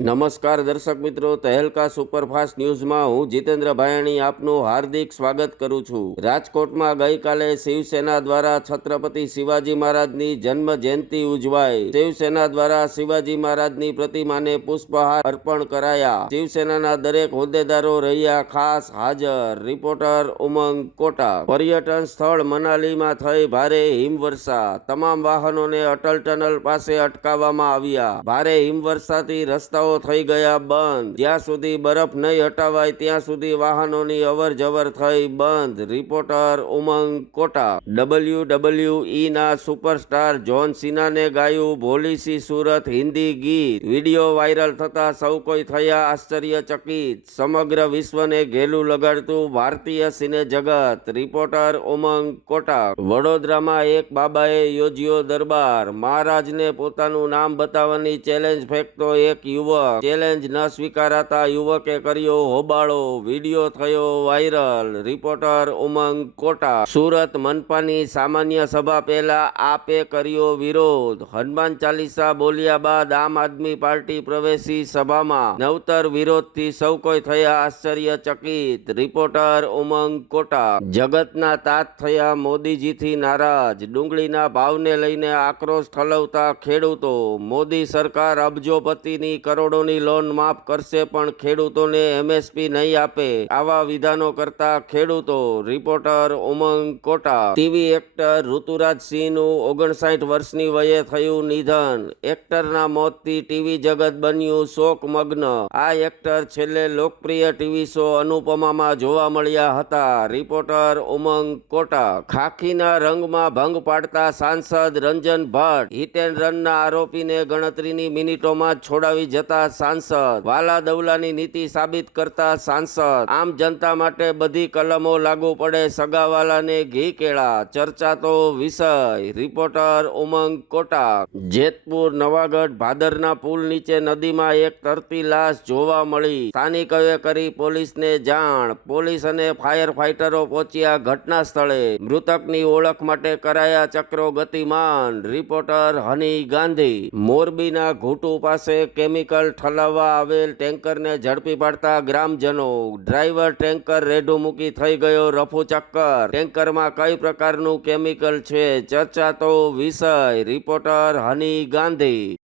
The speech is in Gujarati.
નમસ્કાર દર્શક મિત્રો, તહેલકા સુપરફાસ્ટ ન્યૂઝમાં હું જીતેન્દ્ર ભાયાણી આપનું હાર્દિક સ્વાગત કરું છું। રાજકોટમાં ગઈકાલે શિવસેના દ્વારા છત્રપતિ શિવાજી મહારાજની જન્મ જયંતિ ઉજવાઈ। શિવસેના દ્વારા શિવાજી મહારાજની પ્રતિમાને પુષ્પહાર અર્પણ કરાયા। શિવસેનાના દરેક હોદ્દેદારો રહ્યા ખાસ હાજર। રિપોર્ટર ઉમંગ કોટા। પર્યટન સ્થળ મનાલીમાં થઈ ભારે હિમવર્ષા, તમામ વાહનોને અટલ ટનલ પાસે અટકાવવામાં આવ્યા। ભારે હિમવર્ષાથી રસ્તા થઈ ગયા બંધ। જ્યાં સુધી બરફ નહીં હટાવાય ત્યાં સુધી વાહનોની અવર જવર થઈ બંધ। રિપોર્ટર ઉમંગ કોટા। WWE ના સુપરસ્ટાર જોન સીનાને ગાયું ભોલી સી સુરત હિન્દી ગીત। વિડીયો વાયરલ થતા સૌ કોઈ થયા આશ્ચર્યચકિત। સમગ્ર વિશ્વને ઘેલું લગાડતું ભારતીય સિને જગત। રિપોર્ટર ઉમંગ કોટા। વડોદરામાં એક બાબાએ યોજ્યો દરબાર। મહારાજને પોતાનું નામ બતાવવાની ચેલેન્જ ફેંકતો એક યુવક। ચેલેન્જ ન સ્વીકારાતા યુવકે કર્યો હોબાળો। વિડીયો થયો વાયરલ। રિપોર્ટર ઉમંગ કોટા। સુરત મનપાની સામાન્ય સભા પહેલા આપે કર્યો વિરોધ। હનુમાન ચાલીસા બોલ્યા બાદ આમ આદમી પાર્ટી પ્રવેશી સભામાં। નવતર વિરોધથી સૌ કોઈ થયા આશ્ચર્યચકિત। રિપોર્ટર ઉમંગ કોટા। જગતના તાત થયા મોદીજીથી નારાજ। ડુંગળીના ભાવને લઈને આક્રોશ ઠલવતા ખેડૂતો। મોદી સરકાર અબજોપતિની કરોડોની લોન માફ કરશે પણ ખેડૂતોને MSP નહીં આપે, આવા વિધાનો કરતા ખેડૂતો। રિપોર્ટર ઉમંગ કોટા। ટીવી એક્ટર ઋતુરાજસિંહનું 59 વર્ષની વયે થયું નિધન। એક્ટરના મોતથી ટીવી જગત બન્યું શોકમગ્ન। આ એક્ટર છેલ્લે લોકપ્રિય ટીવી શો અનુપમામાં જોવા મળ્યા હતા। રિપોર્ટર ઉમંગ કોટા। ખાખીના રંગમાં ભંગ પાડતા સાંસદ રંજન ભટ્ટ। હિટ એન્ડ રનના આરોપીને ગણતરીની મિનિટોમાં છોડાવી જતા સાંસદ। વાલા દવલાની નીતિ સાબિત કરતા સાંસદ। આમ જનતા માટે બધી કલમો લાગુ પડે, સગાવાલાને ઘી કેળા, ચર્ચા તો વિષય। રિપોર્ટર ઉમંગ કોટા। જેતપુર નવાગઢ ભાદરના પુલ નીચે નદીમાં એક તરતી લાશ જોવા મળી। સ્થાનિકોએ કરી પોલીસને જાણ। પોલીસ અને ફાયર ફાઈટરો પહોંચ્યા ઘટના સ્થળે। મૃતકની ઓળખ માટે કરાયા ચક્રો ગતિમાન। રિપોર્ટર હની ગાંધી। મોરબીના ઘૂંટુ પાસે કેમિકલ ઠલાવવા આવેલ ટેન્કરને ઝડપી પાડતા ગ્રામજનો। ડ્રાઈવર ટેન્કર રેઢું મૂકી થઈ ગયો રફુ ચક્કર। ટેન્કરમાં કઈ પ્રકારનું કેમિકલ છે, ચર્ચા તો વિષય। રિપોર્ટર હની ગાંધી।